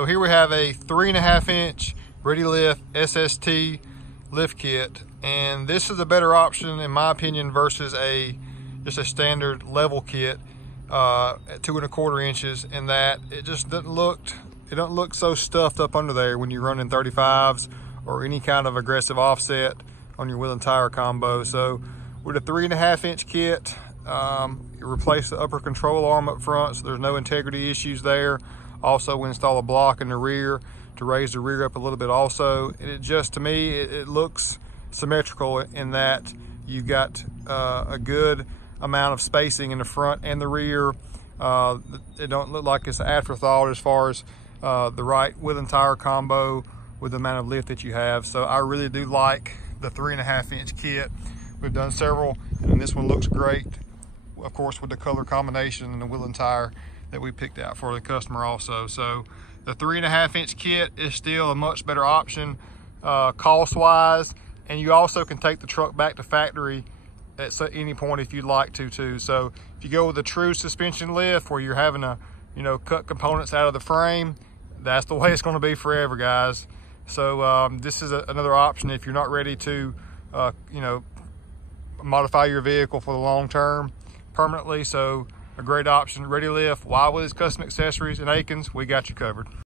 So here we have a 3.5 inch ReadyLIFT SST lift kit, and this is a better option in my opinion versus just a standard level kit at 2.25 inches, in that it just doesn't look so stuffed up under there when you're running 35s or any kind of aggressive offset on your wheel and tire combo. So with a 3.5 inch kit, you replace the upper control arm up front, so there's no integrity issues there. Also, we install a block in the rear to raise the rear up a little bit also. And it just, to me, it looks symmetrical in that you've got a good amount of spacing in the front and the rear. It don't look like it's an afterthought as far as the right wheel and tire combo with the amount of lift that you have. So I really do like the 3.5 inch kit. We've done several, and this one looks great, of course, with the color combination and the wheel and tire that we picked out for the customer also. So the 3.5 inch kit is still a much better option cost wise, and you also can take the truck back to factory at any point if you'd like to too. So if you go with a true suspension lift where you're having to, cut components out of the frame, that's the way it's going to be forever, guys. So this is another option if you're not ready to modify your vehicle for the long term permanently. So a great option. ReadyLIFT, Willies Custom Accessories in Akins, we got you covered.